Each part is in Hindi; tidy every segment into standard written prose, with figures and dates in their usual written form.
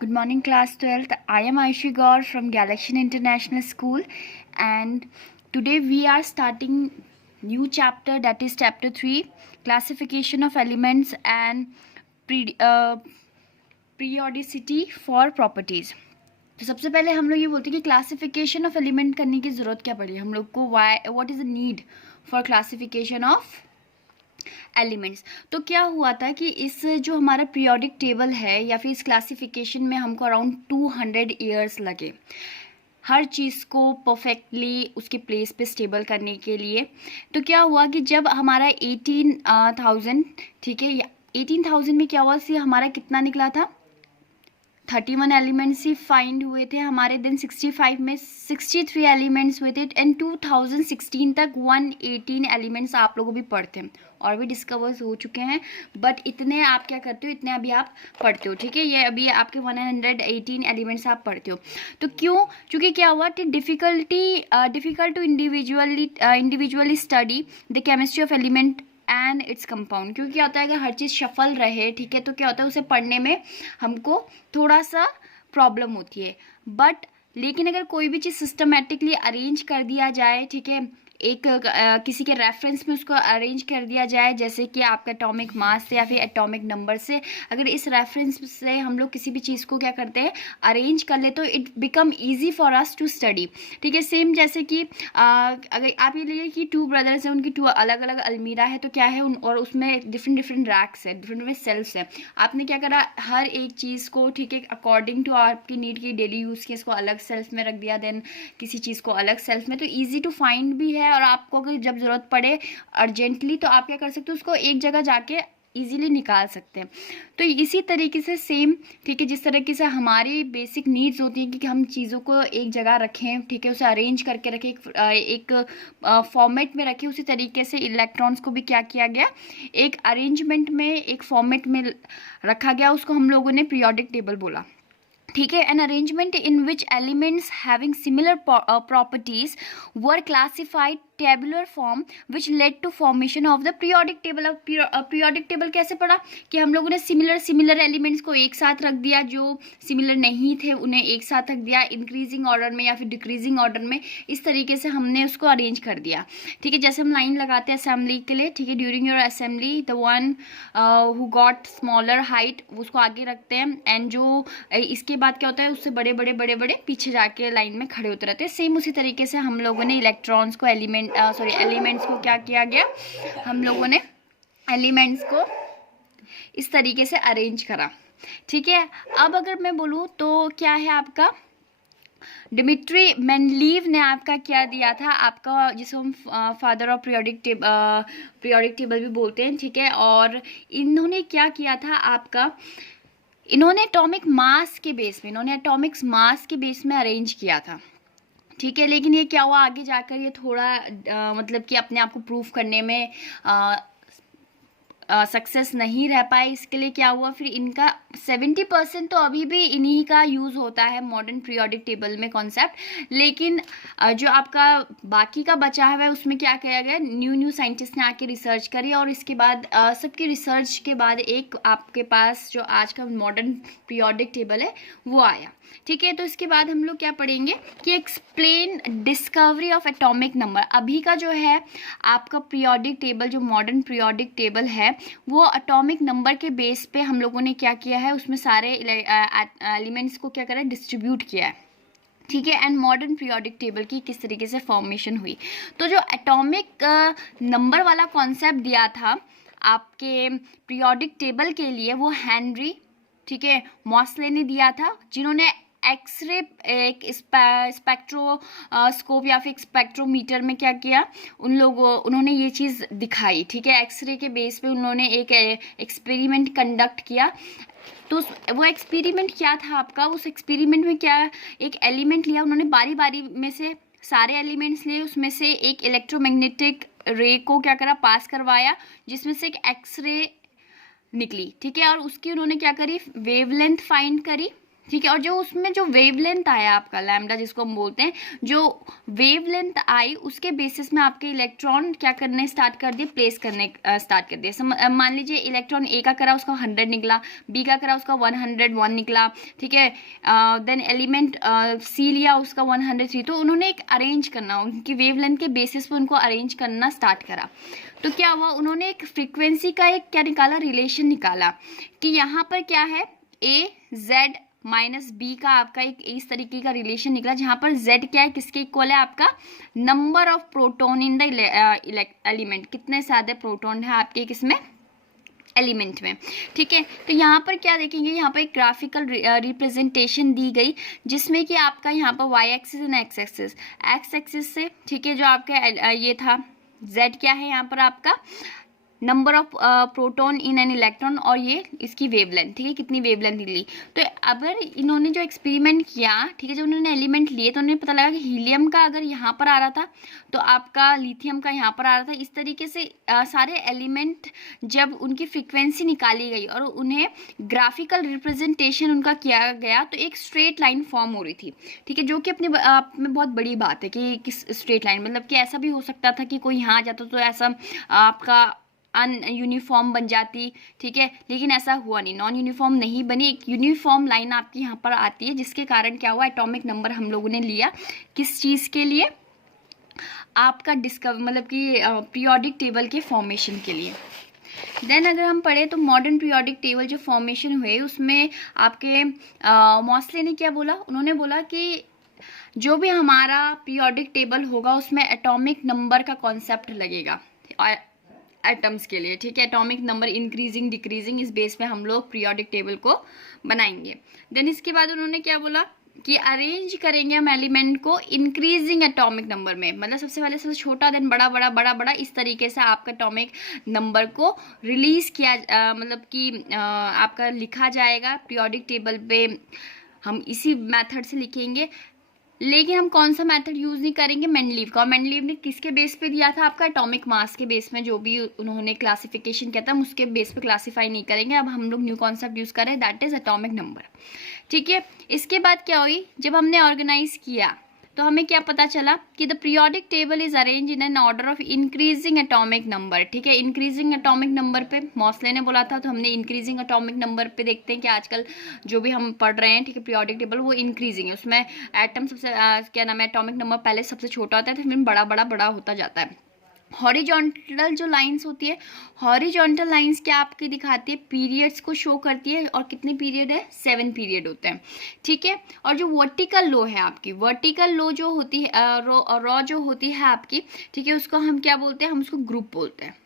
Good morning, class 12th. I am Aishi Gaur from Galaxian International School, and today we are starting new chapter, that is chapter 3, classification of elements and pre- uh, periodicity for properties. तो सबसे पहले हम लोग ये बोलते हैं कि क्लासिफिकेशन ऑफ एलिमेंट करने की ज़रूरत क्या पड़ी हम लोग को, why what is the need for classification of elements. तो क्या हुआ था कि इस जो हमारा पीरियोडिक टेबल है या फिर इस क्लासिफिकेशन में हमको अराउंड 200 ईयर्स लगे हर चीज़ को परफेक्टली उसके प्लेस पे स्टेबल करने के लिए। तो क्या हुआ कि जब हमारा 18,000, ठीक है, 18,000 में क्या हुआ, सी हमारा कितना निकला था, 31 एलिमेंट्स ही फाइंड हुए थे हमारे। देन 65 में 63 एलिमेंट्स हुए थे, एंड 2016 तक 118 एलिमेंट्स आप लोगों भी पढ़ते हैं और भी डिस्कवर्स हो चुके हैं, बट इतने आप क्या करते हो, इतने अभी आप पढ़ते हो, ठीक है। ये अभी आपके 118 एलिमेंट्स आप पढ़ते हो। तो क्यों? क्योंकि क्या हुआ कि difficult to individually study the chemistry of element and its compound. क्योंकि क्या होता है, अगर हर चीज़ शफल रहे, ठीक है, तो क्या होता है, उसे पढ़ने में हमको थोड़ा सा प्रॉब्लम होती है। बट लेकिन अगर कोई भी चीज़ सिस्टमेटिकली अरेंज कर दिया जाए, ठीक है, एक किसी के रेफरेंस में उसको अरेंज कर दिया जाए, जैसे कि आपका एटॉमिक मास से या फिर एटॉमिक नंबर से, अगर इस रेफरेंस से हम लोग किसी भी चीज़ को क्या करते हैं, अरेंज कर ले, तो it become easy for us to study, ठीक है। सेम जैसे कि अगर आप ये लीजिए कि 2 ब्रदर्स हैं, उनकी 2 अलग अलग अलमीरा है, तो क्या है और उसमें डिफरेंट डिफरेंट रैक्स है, डिफरेंट डिफरेंट सेल्स है। आपने क्या करा, हर एक चीज़ को, ठीक है, अकॉर्डिंग टू आपकी नीड की डेली यूज़ की, इसको अलग सेल्फ में रख दिया, देन किसी चीज़ को अलग सेल्फ में, तो ईजी टू फाइंड भी है। और आपको अगर जब ज़रूरत पड़े अर्जेंटली, तो आप क्या कर सकते हो, उसको एक जगह जाके इजीली निकाल सकते हैं। तो इसी तरीके से सेम, ठीक है, जिस तरीके से हमारी बेसिक नीड्स होती हैं कि हम चीज़ों को एक जगह रखें, ठीक है, उसे अरेंज करके रखें, एक फॉर्मेट में रखें, उसी तरीके से इलेक्ट्रॉन्स को भी क्या किया गया, एक अरेंजमेंट में, एक फॉर्मेट में रखा गया। उसको हम लोगों ने पीरियोडिक टेबल बोला, ठीक है। An arrangement in which elements having similar properties were classified tabular form which led to formation of the periodic table. अब पीरियोडिक टेबल कैसे पढ़ा कि हम लोगों ने सिमिलर एलिमेंट्स को एक साथ रख दिया, जो सिमिलर नहीं थे उन्हें एक साथ रख दिया, इंक्रीजिंग ऑर्डर में या फिर डिक्रीजिंग ऑर्डर में, इस तरीके से हमने उसको अरेंज कर दिया, ठीक है। जैसे हम लाइन लगाते हैं असेंबली के लिए, ठीक है, during your assembly the one who got smaller height उसको आगे रखते हैं, एंड जो इसके बाद क्या होता है, उससे बड़े बड़े बड़े बड़े पीछे जाके लाइन में खड़े होते रहते हैं। सेम उसी तरीके से हम लोगों ने इलेक्ट्रॉन्स को एलिमेंट्स को क्या किया गया, हम लोगों ने एलिमेंट्स को इस तरीके से अरेंज करा, ठीक है। अब अगर मैं बोलूँ तो क्या है आपका, डिमिट्री मेंडलीव ने आपका क्या दिया था, आपका जिसको हम फादर ऑफ पीरियोडिक टेबल भी बोलते हैं, ठीक है। और इन्होंने क्या किया था आपका, इन्होंने एटॉमिक मास के बेस में अरेंज किया था, ठीक है। लेकिन ये क्या हुआ, आगे जाकर ये थोड़ा मतलब कि अपने आप को प्रूफ करने में सक्सेस नहीं रह पाए। इसके लिए क्या हुआ, फिर इनका 70% तो अभी भी इन्हीं का यूज़ होता है मॉडर्न पीरियोडिक टेबल में कॉन्सेप्ट। लेकिन जो आपका बाकी का बचा है उसमें क्या किया गया, न्यू साइंटिस्ट ने आके रिसर्च करी, और इसके बाद सबकी रिसर्च के बाद एक आपके पास जो आज का मॉडर्न पीरियोडिक टेबल है वो आया, ठीक है। तो इसके बाद हम लोग क्या पढ़ेंगे कि explain discovery of atomic number. अभी का जो है आपका पीरियोडिक टेबल, जो मॉडर्न पीरियोडिक टेबल है, वो एटॉमिक नंबर के बेस पे हम लोगों ने क्या किया है, उसमें सारे एलिमेंट्स को क्या करा, डिस्ट्रीब्यूट किया है, ठीक है। एंड मॉडर्न पीरियोडिक टेबल की किस तरीके से फॉर्मेशन हुई। तो जो एटॉमिक नंबर वाला कॉन्सेप्ट दिया था आपके पीरियोडिक टेबल के लिए, वो हेनरी, ठीक है, मॉसले ने दिया था, जिन्होंने एक्सरे एक स्पेक्ट्रोस्कोप या फिर स्पेक्ट्रोमीटर में क्या किया, उन्होंने ये चीज़ दिखाई, ठीक है। एक्सरे के बेस पे उन्होंने एक एक्सपेरिमेंट कंडक्ट किया। तो वो एक्सपेरिमेंट क्या था आपका, उस एक्सपेरिमेंट में क्या, एक एलिमेंट लिया उन्होंने, बारी बारी में से सारे एलिमेंट्स लिए, उसमें से एक इलेक्ट्रोमैग्नेटिक रे को क्या करा, पास करवाया, जिसमें से एक एक्सरे निकली, ठीक है। और उसकी उन्होंने क्या करी, वेवलेंथ फाइंड करी, ठीक है। और जो उसमें जो वेवलेंथ आया आपका लैम्डा जिसको हम बोलते हैं, जो वेवलेंथ आई उसके बेसिस में आपके इलेक्ट्रॉन क्या करने स्टार्ट कर दिए, प्लेस करने स्टार्ट कर दिए। मान लीजिए इलेक्ट्रॉन ए का करा उसका 100 निकला, बी का करा उसका 101 निकला, ठीक है। देन एलिमेंट सी लिया उसका 103। तो उन्होंने एक अरेंज करना, उनकी वेवलेंथ के बेसिस पे उनको अरेंज करना स्टार्ट करा। तो क्या हुआ, उन्होंने एक फ्रीक्वेंसी का एक क्या निकाला, रिलेशन निकाला कि यहाँ पर क्या है, ए जेड माइनस बी का आपका एक इस तरीके का रिलेशन निकला, जहां पर z क्या है, किसके इक्वल है, आपका number of proton in the element, कितने ज्यादा प्रोटॉन है आपके किसमें, एलिमेंट में। ठीक है। तो यहाँ पर क्या देखेंगे, यहाँ पर एक ग्राफिकल रिप्रेजेंटेशन दी गई जिसमें कि आपका यहाँ पर Y axis and X axis से, ठीक है, जो आपका ये था z क्या है यहाँ पर आपका number of proton in an electron, और ये इसकी वेवलेंथ, ठीक है, कितनी वेवलेंथ निकली। तो अगर इन्होंने जो एक्सपेरिमेंट किया, ठीक है, जब उन्होंने एलिमेंट लिए तो उन्हें पता लगा कि हीलियम का अगर यहाँ पर आ रहा था तो आपका लिथियम का यहाँ पर आ रहा था। इस तरीके से सारे एलिमेंट जब उनकी फ्रीक्वेंसी निकाली गई और उन्हें ग्राफिकल रिप्रेजेंटेशन उनका किया गया तो एक स्ट्रेट लाइन फॉर्म हो रही थी, ठीक है, जो कि अपने आप में बहुत बड़ी बात है कि किस स्ट्रेट लाइन, मतलब कि ऐसा भी हो सकता था कि कोई यहाँ आ जाता तो ऐसा आपका यूनिफॉर्म बन जाती, ठीक है, लेकिन ऐसा हुआ नहीं, नॉन यूनिफॉर्म नहीं बनी, एक यूनिफॉर्म लाइन आपकी यहाँ पर आती है, जिसके कारण क्या हुआ, एटॉमिक नंबर हम लोगों ने लिया किस चीज़ के लिए, आपका डिस्कवर मतलब कि पीरियोडिक टेबल के फॉर्मेशन के लिए। देन अगर हम पढ़े तो मॉडर्न पीरियोडिक टेबल जो फॉर्मेशन हुए उसमें आपके मॉसले ने क्या बोला, उन्होंने बोला कि जो भी हमारा पीरियोडिक टेबल होगा उसमें एटॉमिक नंबर का कॉन्सेप्ट लगेगा एटम्स के लिए, ठीक है, एटॉमिक नंबर इंक्रीजिंग डिक्रीजिंग, इस बेस पे हम लोग पीरियोडिक टेबल को बनाएंगे। देन इसके बाद उन्होंने क्या बोला कि अरेंज करेंगे हम एलिमेंट को इंक्रीजिंग एटॉमिक नंबर में, मतलब सबसे पहले सबसे छोटा देन बड़ा बड़ा बड़ा बड़ा, इस तरीके से आपका एटॉमिक नंबर को रिलीज किया मतलब कि आपका लिखा जाएगा पीरियोडिक टेबल पे, हम इसी मेथड से लिखेंगे। लेकिन हम कौन सा मेथड यूज नहीं करेंगे, मेंडलीव का। और मेंडलीव ने किसके बेस पे दिया था, आपका एटॉमिक मास के बेस में, जो भी उन्होंने क्लासिफिकेशन किया था हम उसके बेस पे क्लासीफाई नहीं करेंगे। अब हम लोग न्यू कॉन्सेप्ट यूज करें, दैट इज एटॉमिक नंबर, ठीक है। इसके बाद क्या हुई, जब हमने ऑर्गेनाइज किया तो हमें क्या पता चला कि the periodic table is arrange in an order of increasing atomic number, ठीक है, इंक्रीजिंग एटॉमिक नंबर पे मॉसले ने बोला था, तो हमने इंक्रीजिंग एटॉमिक नंबर पे देखते हैं कि आजकल जो भी हम पढ़ रहे हैं, ठीक है, पीरियोडिक टेबल वो इंक्रीजिंग है, उसमें एटम सबसे क्या नाम है, एटॉमिक नंबर पहले सबसे छोटा होता है, तो फिर बड़ा बड़ा बड़ा होता जाता है। हॉरिजॉन्टल जो लाइंस होती है, हॉरिजॉन्टल लाइंस क्या आपकी दिखाती है, पीरियड्स को शो करती है, और कितने पीरियड है, 7 पीरियड होते हैं, ठीक है। और जो वर्टिकल लो है आपकी, वर्टिकल लो जो होती है रॉ जो होती है आपकी, ठीक है, उसको हम क्या बोलते हैं, हम उसको ग्रुप बोलते हैं।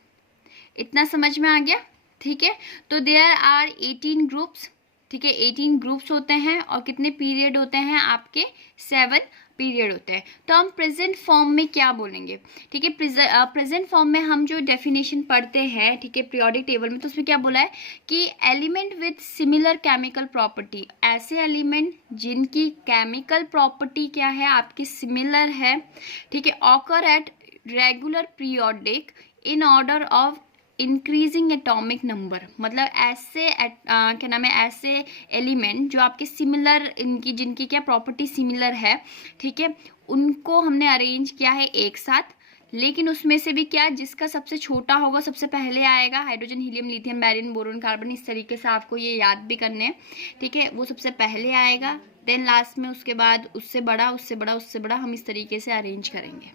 इतना समझ में आ गया, ठीक है। तो देयर आर 18 ग्रुप्स, ठीक है, 18 ग्रुप्स होते हैं, और कितने पीरियड होते हैं आपके, 7 पीरियड होते हैं। तो हम प्रेजेंट फॉर्म में क्या बोलेंगे, ठीक है, प्रेजेंट फॉर्म में हम जो डेफिनेशन पढ़ते हैं, ठीक है, पीरियोडिक टेबल में, तो उसमें क्या बोला है कि element with similar chemical property, ऐसे एलिमेंट जिनकी केमिकल प्रॉपर्टी क्या है आपकी सिमिलर है, ठीक है, occur at regular periodic in order of increasing atomic number, मतलब ऐसे क्या नाम है, ऐसे एलिमेंट जो आपके सिमिलर, इनकी जिनकी क्या प्रॉपर्टी सिमिलर है, ठीक है, उनको हमने अरेंज किया है एक साथ। लेकिन उसमें से भी क्या, जिसका सबसे छोटा होगा सबसे पहले आएगा, hydrogen helium lithium barium boron carbon, इस तरीके से आपको ये याद भी करने हैं, ठीक है, वो सबसे पहले आएगा, देन लास्ट में उसके बाद उससे बड़ा उससे बड़ा उससे बड़ा, हम इस तरीके से अरेंज करेंगे।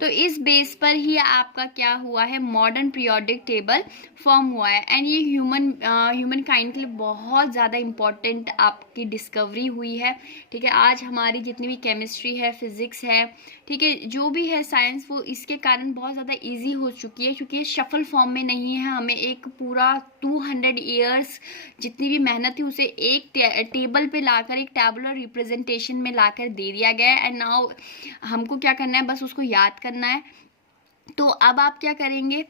तो इस बेस पर ही आपका क्या हुआ है, मॉडर्न पीरियोडिक टेबल फॉर्म हुआ है। एंड ये ह्यूमन काइंड के लिए बहुत ज़्यादा इम्पॉर्टेंट आपकी डिस्कवरी हुई है, ठीक है। आज हमारी जितनी भी केमिस्ट्री है, फिजिक्स है, ठीक है, जो भी है साइंस, वो इसके कारण बहुत ज़्यादा ईजी हो चुकी है, क्योंकि ये शफल फॉर्म में नहीं है। हमें एक पूरा 200 ईयर्स जितनी भी मेहनत थी उसे एक टेबल पे लाकर, एक टैबुलर रिप्रेजेंटेशन में लाकर दे दिया गया है। एंड नाउ हमको क्या करना है, बस उसको याद करना है। तो अब आप क्या करेंगे,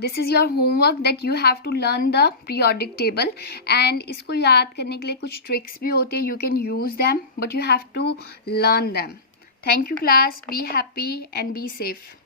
this is your homework that you have to learn the periodic table. And इसको याद करने के लिए कुछ ट्रिक्स भी होती है, you can use them but you have to learn them. Thank you class, be happy and be safe.